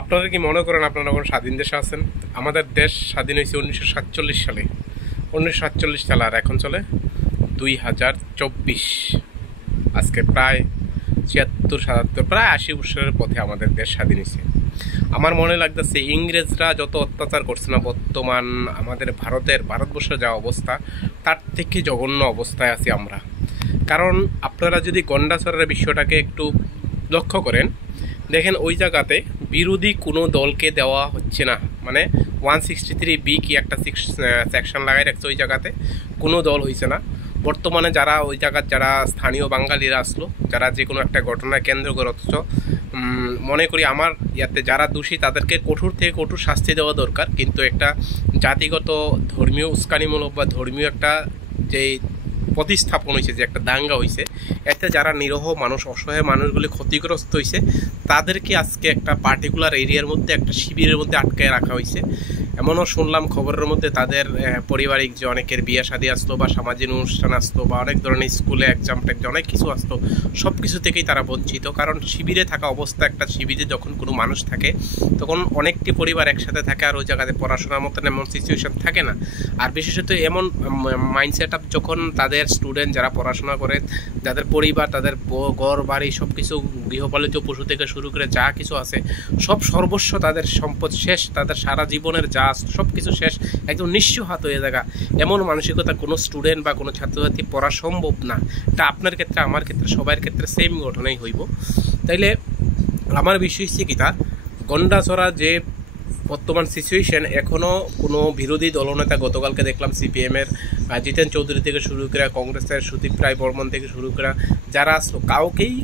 আপনারা কি মনে করেন আপনারা এখন স্বাধীন দেশে আছেন? আমাদের দেশ স্বাধীন হয়েছে 1947 সালে। 1947 সালে, আর এখন চলে 2024। আজকে প্রায় 76-77 প্রায় 80 বছরের পথে আমাদের দেশ স্বাধীন হয়েছে। আমার মনে লাগতেছে ইংরেজরা যত অত্যাচার করছে না, বর্তমান আমাদের ভারতবর্ষের যা অবস্থা, তার থেকে জঘন্য অবস্থায় আছি আমরা। কারণ আপনারা যদি গন্ডাছড়ার বিষয়টাকে একটু লক্ষ্য করেন, দেখেন ওই জায়গাতে বিরোধী কোনো দলকে দেওয়া হচ্ছে না। মানে 163B কি একটা সেকশন লাগাই রাখছে, ওই জায়গাতে কোনো দল হয়েছে না। বর্তমানে যারা ওই জায়গার যারা স্থানীয় বাঙালিরা আসলো, যারা যে কোনো একটা ঘটনায় কেন্দ্র করে, অথচ মনে করি আমার ইয়াতে যারা দোষী তাদেরকে কঠোর থেকে কঠোর শাস্তি দেওয়া দরকার। কিন্তু একটা জাতিগত ধর্মীয় উস্কানিমূলক বা ধর্মীয় একটা যে প্রতিস্থাপন হয়েছে, যে একটা দাঙ্গা হয়েছে, এতে যারা নিরহ মানুষ, অসহায় মানুষগুলি ক্ষতিগ্রস্ত হয়েছে, তাদেরকে আজকে একটা পার্টিকুলার এরিয়ার মধ্যে একটা শিবিরের মধ্যে আটকায় রাখা হয়েছে। এমনও শুনলাম খবরের মধ্যে তাদের পারিবারিক যে অনেকের বিয়ে শাদী আসতো বা সামাজিক অনুষ্ঠান আসতো বা অনেক ধরনের স্কুলে এক্সাম টেক্সাম অনেক কিছু আসতো, সব কিছু থেকেই তারা বঞ্চিত। কারণ শিবিরে থাকা অবস্থা, একটা শিবিরে যখন কোনো মানুষ থাকে তখন অনেকটি পরিবার একসাথে থাকে, আর ওই জায়গাতে পড়াশোনার মতন এমন সিচুয়েশন থাকে না। আর বিশেষত এমন মাইন্ডসেট আপ যখন তাদের স্টুডেন্ট যারা পড়াশোনা করে, যাদের পরিবার, তাদের ঘর বাড়ি সব কিছু, গৃহপালিত পশু থেকে শুরু করে যা কিছু আছে সব সর্বস্ব, তাদের সম্পদ শেষ, তাদের সারা জীবনের যা সব কিছু শেষ, একদম নিঃস্ব হাত হয়ে থাকা, এমন মানসিকতা কোনো স্টুডেন্ট বা কোনো ছাত্রছাত্রী পড়া সম্ভব না। এটা আপনার ক্ষেত্রে, আমার ক্ষেত্রে, সবার ক্ষেত্রে সেম ঘটনাই হইব। তাইলে আমার বিষয় হচ্ছে কি, তা গন্ডাছড়া যে বর্তমান সিচুয়েশন, এখনও কোনো বিরোধী দলনেতা, গতকালকে দেখলাম সিপিএমের জিতেন চৌধুরী থেকে শুরু করে, কংগ্রেসের সুদীপ রায় বর্মন থেকে শুরু করে যারা আসলো, কাউকেই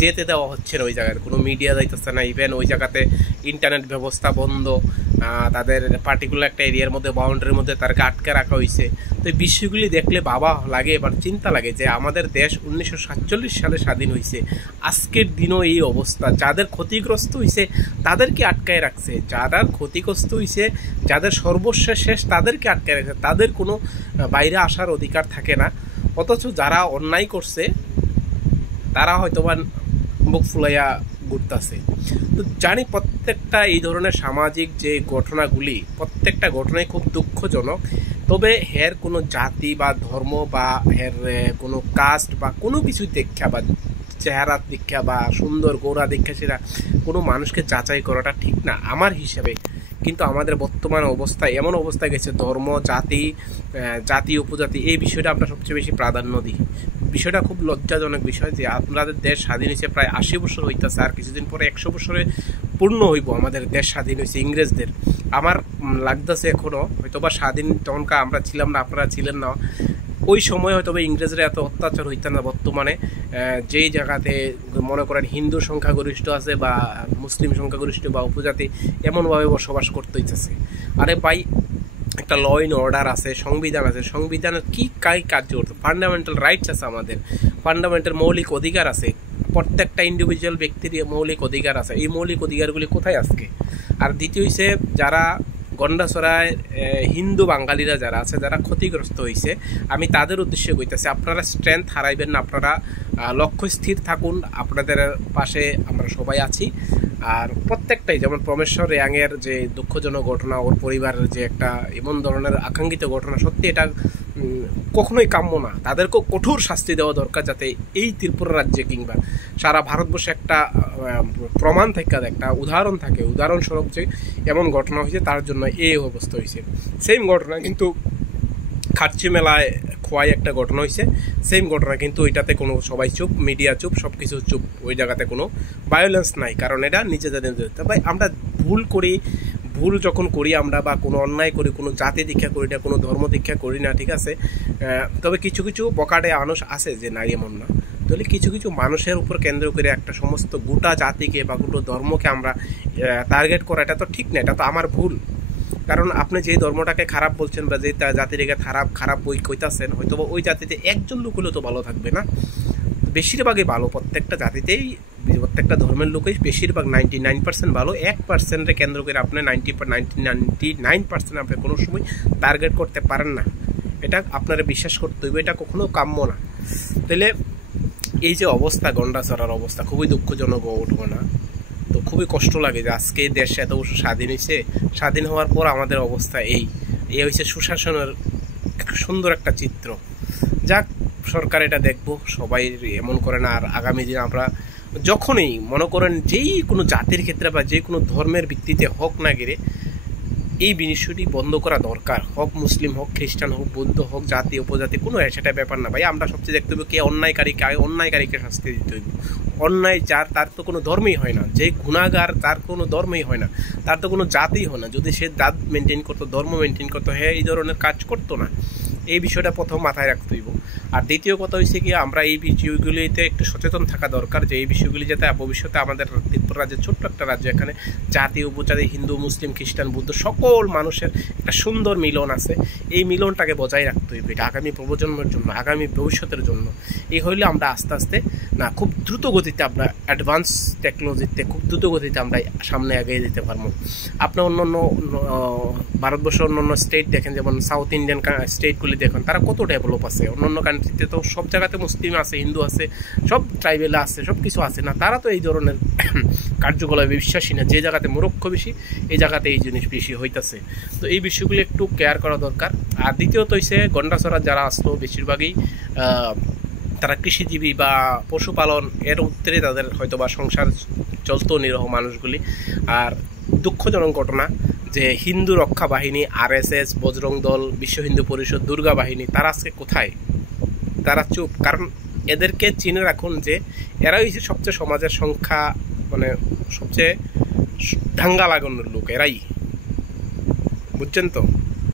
যেতে দেওয়া হচ্ছে না ওই জায়গায়। কোনো মিডিয়া যাইতেছে না। ইভেন ওই জায়গাতে ইন্টারনেট ব্যবস্থা বন্ধ, তাদের পার্টিকুলার একটা এরিয়ার মধ্যে, বাউন্ডারির মধ্যে তাদেরকে আটকে রাখা হয়েছে। তো এই বিষয়গুলি দেখলে বাবা লাগে, এবার চিন্তা লাগে যে আমাদের দেশ 1947 সালে স্বাধীন হয়েছে, আজকের দিনও এই অবস্থা। যাদের ক্ষতিগ্রস্ত হয়েছে তাদেরকে আটকায় রাখছে, যারা ক্ষতিগ্রস্ত হয়েছে, যাদের সর্বস্ব শেষ, তাদেরকে আটকায় রাখছে, তাদের কোনো বাইরে আসার অধিকার থাকে না। অথচ যারা অন্যায় করছে তারা হয়তো বা মুখ ফুলাইয়া ঘুরতেছে। তো জানি প্রত্যেকটা এই ধরনের সামাজিক যে ঘটনাগুলি, প্রত্যেকটা ঘটনাই খুব দুঃখজনক। তবে হের কোনো জাতি বা ধর্ম বা হের কোনো কাস্ট বা কোনো কিছু দীক্ষা বা চেহারা দীক্ষা বা সুন্দর গোড়া দীক্ষা, সেটা কোনো মানুষকে যাচাই করাটা ঠিক না আমার হিসাবে। কিন্তু আমাদের বর্তমান অবস্থায় এমন অবস্থায় গেছে, ধর্ম, জাতি উপজাতি এই বিষয়টা আমরা সবচেয়ে বেশি প্রাধান্য দিই। বিষয়টা খুব লজ্জাজনক বিষয় যে আমাদের দেশ স্বাধীন হয়েছে প্রায় 80 বছর হইতেছে, আর কিছুদিন পরে 100 বছরে পূর্ণ হইব আমাদের দেশ স্বাধীন হয়েছে ইংরেজদের। আমার লাগতেছে এখনও হয়তোবা স্বাধীন তখনকার আমরা ছিলাম না, আপনারা ছিলেন না, ওই সময় হয়তো ইংরেজরা এত অত্যাচার হইত না। বর্তমানে যেই জায়গাতে মনে করেন হিন্দু সংখ্যাগরিষ্ঠ আছে বা মুসলিম সংখ্যাগরিষ্ঠ বা উপজাতি এমনভাবে বসবাস করতে হইতেছে। আরে ভাই, একটা ল অ্যান্ড অর্ডার আছে, সংবিধান আছে, সংবিধানের কি কার্য করতে, ফান্ডামেন্টাল রাইটস আছে, আমাদের ফান্ডামেন্টাল মৌলিক অধিকার আছে, প্রত্যেকটা ইন্ডিভিজুয়াল ব্যক্তির মৌলিক অধিকার আছে। এই মৌলিক অধিকারগুলি কোথায় আজকে? আর দ্বিতীয় হচ্ছে যারা গন্ডাছড়ায় হিন্দু বাঙালিরা যারা আছে, যারা ক্ষতিগ্রস্ত হয়েছে, আমি তাদের উদ্দেশ্যে কইতেছি, আপনারা স্ট্রেংথ হারাইবেন না, আপনারা লক্ষ্য স্থির থাকুন, আপনাদের পাশে আমরা সবাই আছি। আর প্রত্যেকটাই, যেমন প্রমেশ্বর রিয়াংয়ের যে দুঃখজনক ঘটনা, ওর পরিবারের যে একটা এমন ধরনের আকাঙ্ক্ষিত ঘটনা, সত্যি এটা কখনোই কাম্য না। তাদেরকেও কঠোর শাস্তি দেওয়া দরকার, যাতে এই ত্রিপুরা রাজ্যে কিংবা সারা ভারতবর্ষে একটা প্রমাণ থাকে, একটা উদাহরণ থাকে, উদাহরণস্বরূপ যে এমন ঘটনা হয়েছে, তার জন্য এই অবস্থা হয়েছে। সেম ঘটনা কিন্তু খাচ্ছি মেলায় খোয়াই একটা ঘটনা হয়েছে, সেম ঘটনা কিন্তু ওইটাতে কোনো সবাই চুপ, মিডিয়া চুপ, সব কিছু চুপ, ওই জায়গাতে কোনো ভায়োলেন্স নাই। কারণ এটা নিজেদের ভাই আমরা ভুল যখন করি আমরা, বা কোনো অন্যায় করি, কোনো জাতি দীক্ষা করি না, কোনো ধর্ম দীক্ষা করি না, ঠিক আছে। তবে কিছু কিছু বকাটে মানুষ আছে যে নাই এমন না, তাহলে কিছু কিছু মানুষের উপর কেন্দ্র করে একটা সমস্ত গোটা জাতিকে বা গোটা ধর্মকে আমরা টার্গেট করা, এটা তো ঠিক না, এটা তো আমার ভুল। কারণ আপনি যে ধর্মটাকে খারাপ বলছেন বা যে জাতিটাকে খারাপ বই কইতাছেন, হয়তো ওই জাতিতে একজন লোক হলেও তো ভালো থাকবে না, বেশিরভাগই ভালো। প্রত্যেকটা জাতিতেই, প্রত্যেকটা ধর্মের লোকই বেশিরভাগ 99% ভালো। 1%-এ কেন্দ্র করে আপনি 99% আপনি কোনো সময় টার্গেট করতে পারেন না, এটা আপনারা বিশ্বাস করতে হইবে, এটা কখনো কাম্য না। তাহলে এই যে অবস্থা, গন্ডাছড়ার অবস্থা খুবই দুঃখজনক ঘটনা। তো খুবই কষ্ট লাগে যে আজকে দেশ এত বছর স্বাধীন হয়েছে, স্বাধীন হওয়ার পর আমাদের অবস্থা এই হয়েছে। সুশাসনের সুন্দর একটা চিত্র। যাক, সরকার এটা দেখবো, সবাই এমন করে না। আর আগামী দিন আমরা যখনই মনে করেন যেই কোনো জাতির ক্ষেত্রে বা যে কোনো ধর্মের ভিত্তিতে হোক না গেলে, এই বিষয়টি বন্ধ করা দরকার। হোক মুসলিম, হোক খ্রিস্টান, হোক বৌদ্ধ, হোক জাতি উপজাতি, কোনো সেটা ব্যাপার না ভাই। আমরা সবচেয়ে দেখতে হবে কে অন্যায়কারীকে শাস্তি দিতে হইব। অন্যায় তার তো কোনো ধর্মই হয় না। যে গুণাগার তার কোনো ধর্মই হয় না, তার তো কোনো জাতিই হয় না। যদি সে জাত মেনটেন করতো, ধর্ম মেনটেন করতো, হ্যাঁ এই ধরনের কাজ করতো না। এই বিষয়টা প্রথম মাথায় রাখতে হইব। আর দ্বিতীয় কথা হচ্ছে কি, আমরা এই বিষয়গুলিতে একটু সচেতন থাকা দরকার যে এই বিষয়গুলি যাতে ভবিষ্যতে আমাদের ত্রিপুরা রাজ্যের ছোট্ট একটা রাজ্য, এখানে জাতি উপজাতি, হিন্দু মুসলিম খ্রিস্টান বৌদ্ধ সকল মানুষের একটা সুন্দর মিলন আছে। এই মিলনটাকে বজায় রাখতে হইবে, এটা আগামী প্রজন্মের জন্য, আগামী ভবিষ্যতের জন্য। এই হইলে আমরা আস্তে আস্তে না খুব দ্রুত গতিতে, আমরা অ্যাডভান্স টেকনোলজিতে খুব দ্রুত গতিতে আমরা সামনে এগিয়ে যেতে পারবো। আপনার অন্য ভারতবর্ষের অন্য স্টেট দেখেন, যেমন সাউথ ইন্ডিয়ান স্টেটগুলি দেখেন, তারা কত ডেভেলপ আছে। অন্য কান্ট্রিতে তো সব জায়গাতে মুসলিম আছে, হিন্দু আছে, সব ট্রাইবেল আছে, সব কিছু আছে না। তারা তো এই ধরনের কার্যকলাপে বিশ্বাসী না। যে জায়গাতে মূর্খ বেশি, এই জায়গাতে এই জিনিস বেশি হইতেছে। তো এই বিষয়গুলি একটু কেয়ার করা দরকার। আর দ্বিতীয়ত হইছে, গন্ডাছড়া যারা আসতো বেশিরভাগই তারা কৃষিজীবী বা পশুপালন এর উত্তরে তাদের হয়তো বা সংসার চলতো, নিরহ মানুষগুলি। আর দুঃখজনক ঘটনা যে হিন্দু রক্ষা বাহিনী, RSS, বজরং দল, বিশ্ব হিন্দু পরিষদ, দুর্গা বাহিনী, তারা আজকে কোথায়? তারা চুপ। কারণ এদেরকে চিনে রাখুন যে এরাই হচ্ছে সবচেয়ে সমাজের সংখ্যা, মানে সবচেয়ে দাঙ্গা লাগানোর লোক এরাই, বুঝছেন তো।